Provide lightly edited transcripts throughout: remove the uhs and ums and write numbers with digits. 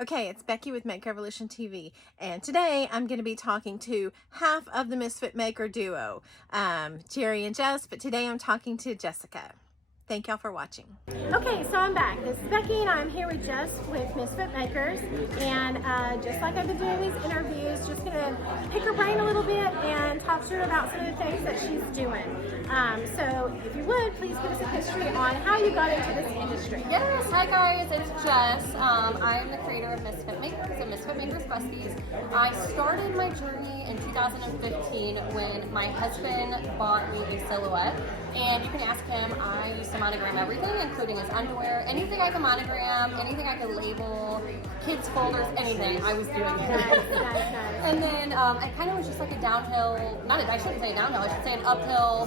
Okay, it's Becky with Make Revolution TV, and today I'm going to be talking to half of the Misfit Maker duo, Jerry and Jess, but today I'm talking to Jessica. Thank y'all for watching. Okay, so I'm back. This is Becky, and I'm here with Jess with Misfit Makers. And just like I've been doing these interviews, just gonna pick her brain a little bit and talk to her about some of the things that she's doing. So if you would, please give us a history on how you got into this industry. Yes, hi guys, it's Jess. I am the creator of Misfit Makers and Misfit Makers Besties. I started my journey in 2015 when my husband bought me a silhouette. And you can ask him, I used to monogram everything, including his underwear, anything I could monogram, anything I could label, kids folders, anything, I was doing it. Nice. And then it kind of was just like a downhill, I shouldn't say downhill, I should say an uphill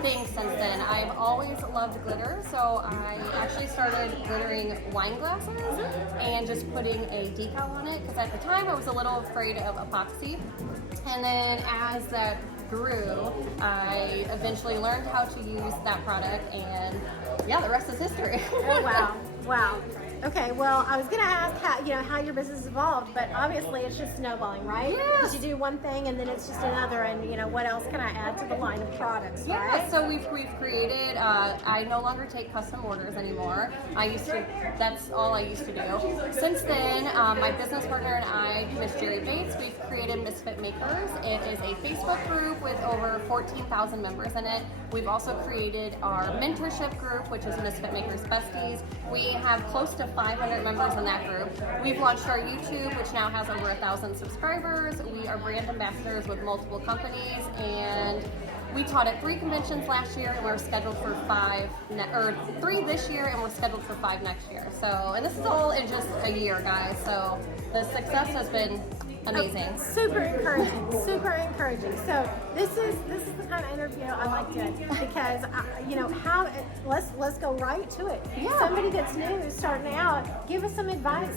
thing since then. I've always loved glitter, so I actually started glittering wine glasses and just putting a decal on it, because at the time I was a little afraid of epoxy. And then as that grew, I eventually learned how to use that product, and yeah, the rest is history. Oh, wow. Okay, well, I was going to ask how your business evolved, but obviously it's just snowballing, right? Yes. You do one thing and then it's just another, and what else can I add to the line of products, Yeah, right? so we've created, I no longer take custom orders anymore. That's all I used to do. Since then, my business partner and I, Miss Jerry Bates, we've created Misfit Makers. It is a Facebook group with over 14,000 members in it. We've also created our mentorship group, which is Misfit Makers Besties. We have close to 500 members in that group. We've launched our YouTube, which now has over 1,000 subscribers. We are brand ambassadors with multiple companies, and we taught at 3 conventions last year, and we're scheduled for 3 this year, and we're scheduled for 5 next year. So, and this is all in just a year, guys. So the success has been amazing. Oh, super encouraging. So this is the kind of interview I like doing, because let's go right to it. Yeah. Somebody that's new, starting out, give us some advice.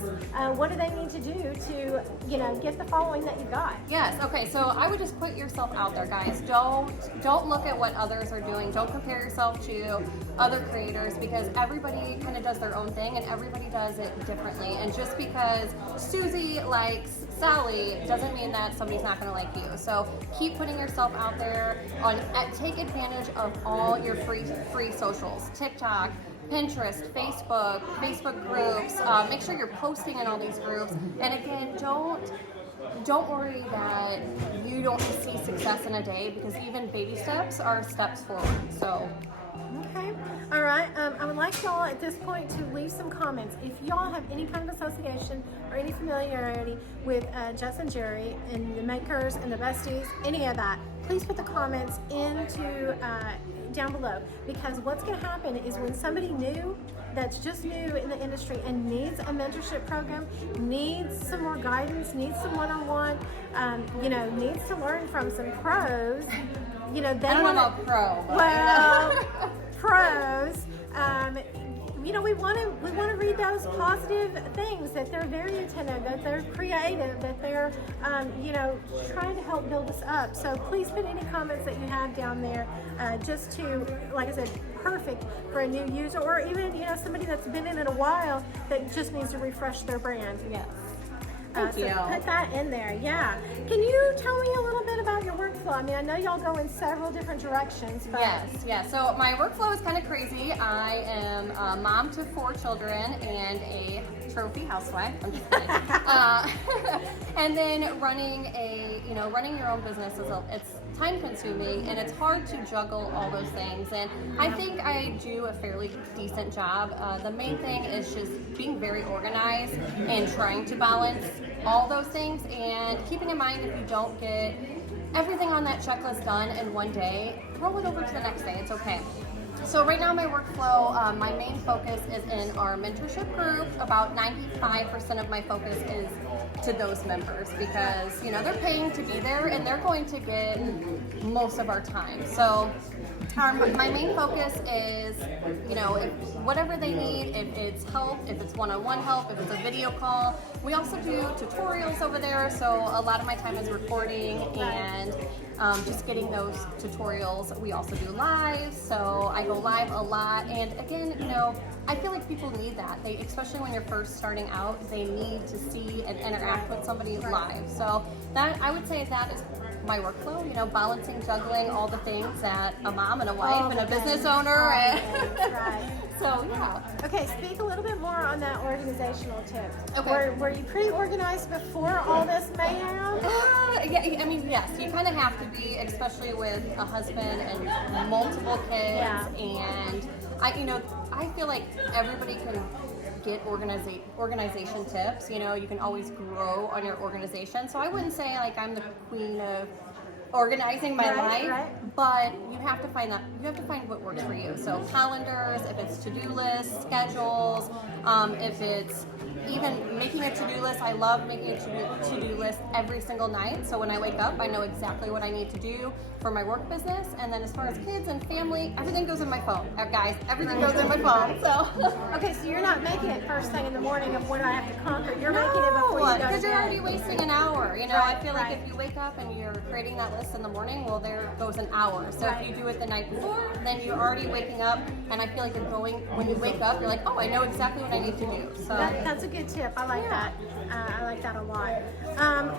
What do they need to do to get the following that you got? Yes. Okay. So I would just put yourself out there, guys. Don't look at what others are doing. Don't compare yourself to other creators, because everybody kind of does their own thing and everybody does it differently. And just because Susie likes Sally doesn't mean that somebody's not going to like you. So keep putting yourself out there. Take advantage of all your free socials: TikTok, Pinterest, Facebook groups. Make sure you're posting in all these groups. And again, don't worry that you don't see success in a day, because even baby steps are steps forward. So. Okay. All right. I would like y'all at this point to leave some comments. If y'all have any kind of association or any familiarity with Jess and Jerry and the Makers and the Besties, any of that, please put the comments into down below, because what's going to happen is when somebody new that's just new in the industry and needs a mentorship program, needs some more guidance, needs some one-on-one, needs to learn from some pros, they I don't know about pro, but well, pros. We want to read those positive things, that they're very attentive, that they're creative, that they're trying to help build us up. So please put any comments that you have down there, just to, like I said, perfect for a new user, or even somebody that's been in it a while that just needs to refresh their brand. yes. So Thank you. put that in there, yeah. Can you tell me a little bit about your workflow? I mean, I know y'all go in several different directions, but... Yes. So my workflow is kind of crazy. I am a mom to 4 children and a trophy housewife. I'm just kidding. And then running your own business it's time consuming, and it's hard to juggle all those things. And I think I do a fairly decent job. The main thing is just being very organized and trying to balance all those things, and keeping in mind, if you don't get everything on that checklist done in one day, roll it over to the next day. It's okay. So right now my workflow, my main focus is in our mentorship group. About 95% of my focus is to those members, because they're paying to be there and they're going to get most of our time. So my main focus is, whatever they need, if it's help, if it's one-on-one help, if it's a video call. We also do tutorials over there, so a lot of my time is recording and just getting those tutorials. We also do live, so I go live a lot. And again, I feel like people need that. They, especially when you're first starting out, they need to see and interact with somebody live. So that, I would say that is my workflow, you know, balancing, juggling all the things that a mom and a wife and a business owner. Right. So, yeah. Okay, speak a little bit more on that organizational tip. Okay. Were you pretty organized before all this mayhem? Yeah, I mean, yes, you kind of have to be, especially with a husband and multiple kids. Yeah. And I feel like everybody can get organization tips. You know, you can always grow on your organization. So I wouldn't say like I'm the queen of organizing my life, but you have to find what works for you. So calendars, if it's to-do lists, schedules, if it's even making a to-do list. I love making a to-do list every single night. So when I wake up, I know exactly what I need to do for my work business. And then as far as kids and family, everything goes in my phone. Guys, everything goes in my phone. So okay, so you're not making it first thing in the morning of what I have to conquer. You're making it before you go to because you're bed. already wasting an hour. You know, I feel like if you wake up and you're creating that list in the morning, well, there goes an hour. So if you do it the night before, then you're already waking up. And I feel like when you wake up, you're like, oh, I know exactly what I need to do. So that's a good tip. I like that. I like that a lot.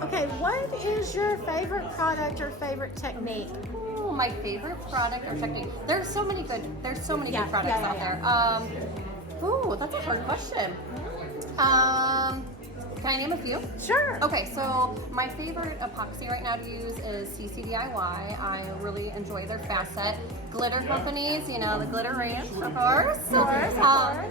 Okay, what is your favorite product or favorite technique? Ooh, my favorite product or technique. There's so many good products out there. Ooh, that's a hard question. Can I name a few? Sure. Okay, so my favorite epoxy right now to use is CCDIY. I really enjoy their facet. Glitter companies, you know, the Glitter Ranch, of course.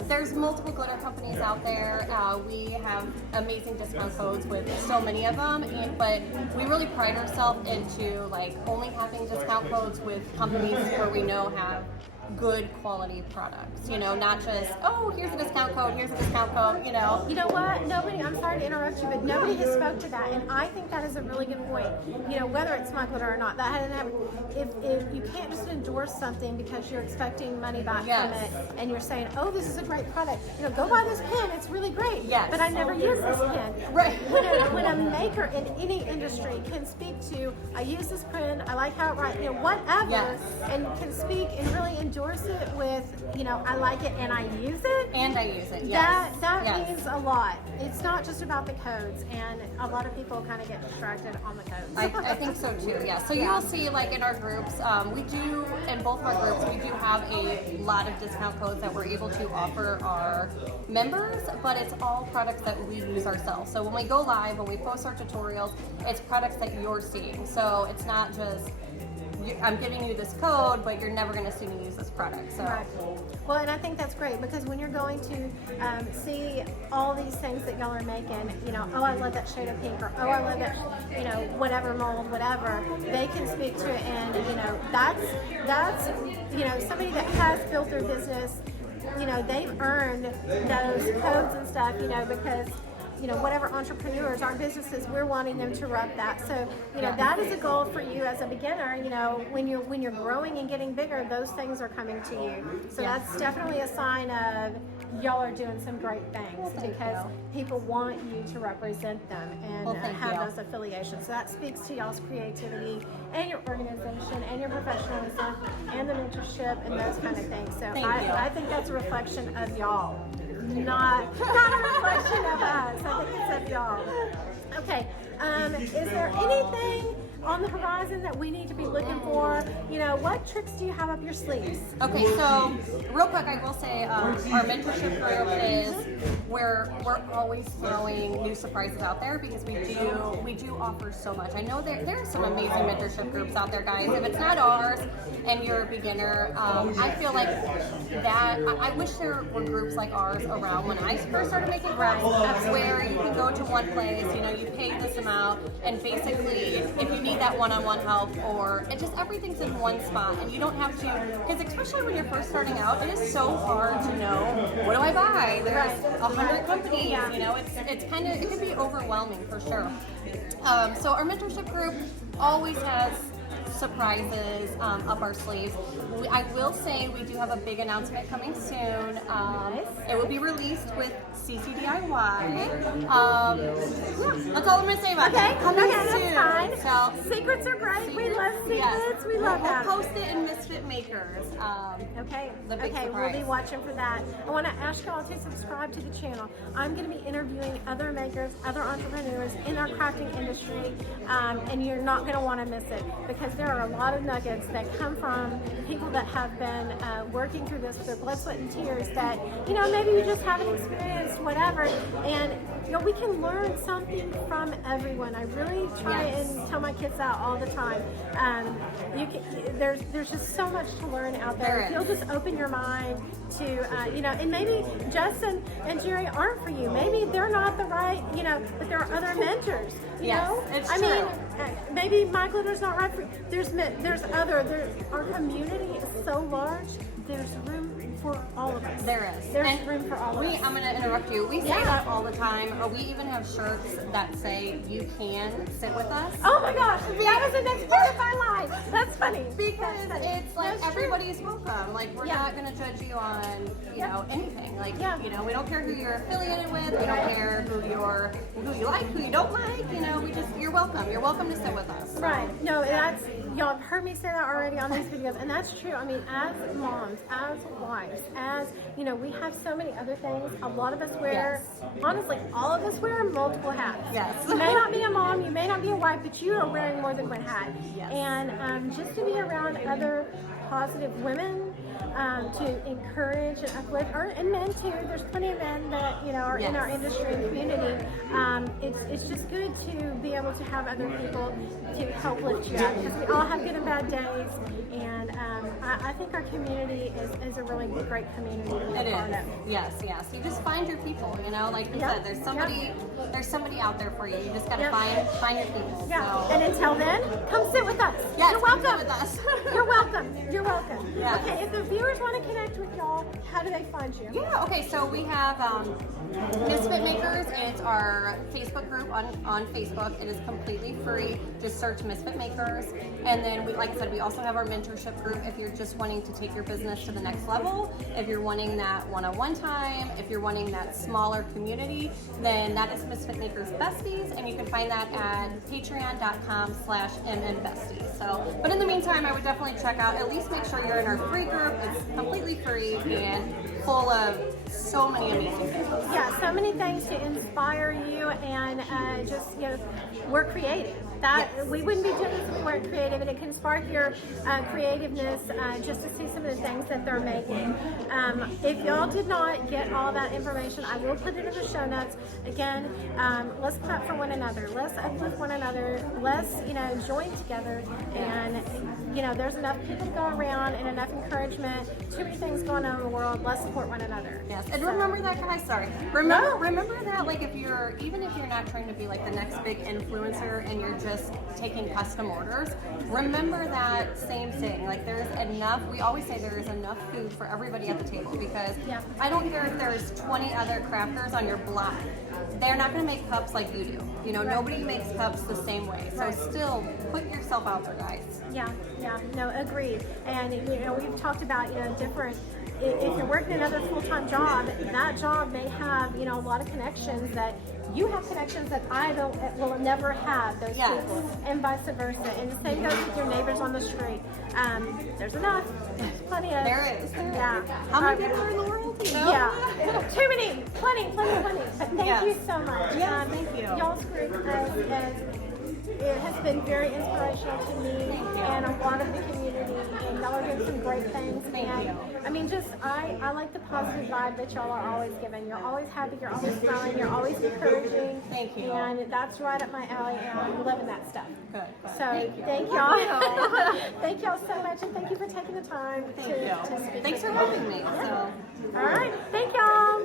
There's multiple glitter companies out there. We have amazing discount codes with so many of them, but we really pride ourselves into like only having discount codes with companies where we know have good quality products, you know, not just, oh, here's a discount code, you know. You know what? I'm sorry to interrupt you, but nobody has spoke to that, and I think that is a really good point. You know, whether it's my glitter or not, that hadn't happened. If you can't just endorse something because you're expecting money back from it, and you're saying, oh, this is a great product, you know, go buy this pen, it's really great. Yes. But I never use this pen. Right. When a maker in any industry can speak to, I use this pen, I like how it writes, you know, whatever, and can speak and really endorse it with, you know, I like it and I use it. Yes. That means a lot. It's not just about the codes, and a lot of people kind of get distracted on the codes. I think so too, yeah. So you'll see like in our groups, in both of our groups, we do have a lot of discount codes that we're able to offer our members, but it's all products that we use ourselves. So when we go live, when we post our tutorials, it's products that you're seeing. So it's not just, I'm giving you this code, but you're never going to see me use this product. So. Right. Well, and I think that's great because when you're going to see all these things that y'all are making, you know, oh, I love that shade of pink, or oh, I love that, you know, whatever mold, whatever, they can speak to it, and you know, that's you know, somebody that has built their business, you know, they've earned those codes and stuff, you know, because, you know, whatever entrepreneurs, our businesses, we're wanting them to rep that. So, you know, that is a goal for you as a beginner. You know, when you're growing and getting bigger, those things are coming to you. So that's definitely a sign of y'all are doing some great things because people want you to represent them and have those affiliations. So that speaks to y'all's creativity and your organization and your professionalism and the mentorship and those kind of things. So I think that's a reflection of y'all. Not a reflection of us. I think it's of y'all. Okay. Is there anything on the horizon that we need to be looking for? You know, what tricks do you have up your sleeves? Okay, so real quick, I will say our mentorship group is where we're always throwing new surprises out there because we do offer so much. I know there are some amazing mentorship groups out there, guys. If it's not ours and you're a beginner, I feel like that I wish there were groups like ours around when I first started making graphics, where you can go to one place, you know, you pay this amount, and basically if you need that one-on-one help, or it just everything's in one spot, and you don't have to, because especially when you're first starting out, it is so hard to know, what do I buy? There's 100 companies, you know, it's kind of, it can be overwhelming for sure. So our mentorship group always has surprises up our sleeves. I will say we do have a big announcement coming soon. It will be released with CCDIY. That's all I'm going to say about Okay, it. Coming that's soon. fine. So, Secrets are great. We love secrets. yes. We love that. We'll post it in Misfit Makers. Okay, The big okay, surprise. we'll be watching for that. I want to ask y'all to subscribe to the channel. I'm going to be interviewing other makers, other entrepreneurs in our crafting industry, and you're not going to want to miss it because there are a lot of nuggets that come from people that have been working through this with their blood, sweat, and tears that, you know, maybe you just haven't experienced, whatever, and, you know, we can learn something from everyone. I really try and tell my kids that all the time. There's just so much to learn out there. If you'll just open your mind to, you know, and maybe Justin and Jerry aren't for you. Maybe they're not the right, you know, but there are other mentors. You know? It's I true. mean, maybe my glitter's not right for you. Our community is so large. There's room for all of us. There is. There's And room for all of us. I'm going to interrupt you. We say that all the time, or we even have shirts that say, "You can sit with us." Oh my gosh, that was the next part of my line. That's funny. Because it's like That's true. everybody's welcome. Like we're not going to judge you on, you know, anything. Like, you know, we don't care who you're affiliated with. We don't care who you like, who you don't like. You know, you're welcome. You're welcome to sit with us. So. Right. No, that's, y'all have heard me say that already on these videos, and that's true. I mean, as moms, as wives, as, you know, we have so many other things. A lot of us wear, honestly, all of us wear multiple hats. Yes. You may not be a mom, you may not be a wife, but you are wearing more than one hat. Yes. And just to be around other positive women, to encourage and uplift, and men too. There's plenty of men that, you know, are in our industry and community. It's just good to be able to have other people to help lift you up because we all have good and bad days. And I think our community is a really great community to be a part of. Yes. You just find your people. You know, like you said, there's somebody out there for you. You just gotta find your people. Yeah. So. And until then, come sit with us. Yes, You're welcome. come sit with us. You're welcome. You're welcome. Yes. Okay. If the viewers want to connect with y'all, how do they find you? Yeah, okay, so we have Misfit Makers. It's our Facebook group on Facebook. It is completely free. Just search Misfit Makers. And then, like I said, we also have our mentorship group if you're just wanting to take your business to the next level. If you're wanting that one-on-one time, if you're wanting that smaller community, then that is Misfit Makers Besties. And you can find that at patreon.com/MMBesties. So, but in the meantime, I would definitely check out, at least make sure you're in our free group. It's completely free and full of so many amazing things. Yeah, so many things to inspire you and just, you know, we're creative. We wouldn't be doing this if we weren't creative, and it can spark your creativeness just to see some of the things that they're making. If y'all did not get all that information, I will put it in the show notes. Again, let's clap for one another. Let's uplift one another. Let's, you know, join together. And, you know, there's enough people to go around and enough encouragement. Too many things going on in the world. Let's support one another. Yes, and remember that, guys. Sorry. Remember that, like, even if you're not trying to be like the next big influencer and you're just taking custom orders, remember that same thing. Like, there's enough. We always say there is enough food for everybody at the table because I don't care if there's 20 other crafters on your block. They're not going to make cups like you do. You know, nobody makes cups the same way. So still put yourself out there, guys. Yeah, no, agreed. And, you know, we've talked about, you know, different, if you're working another full-time job, that job may have, you know, a lot of connections that you have connections that I will never have, those people, and vice versa. And the same goes with your neighbors on the street. There's enough. There's plenty of. There is. Yeah. How many people are in the world? You know? Yeah. Too many. Plenty. But thank you so much. Yeah, thank you. Y'all's group it has been very inspirational to me and a lot of the community, and y'all are doing some great things. Thank you. I mean, just I like the positive vibe that y'all are always giving. You're always happy, you're always smiling, you're always encouraging. Thank you. And that's right up my alley, and I'm loving that stuff. Good. So thank y'all. Thank y'all so much, and thank you for taking the time to speak. Thanks for having me. So. All right, thank y'all.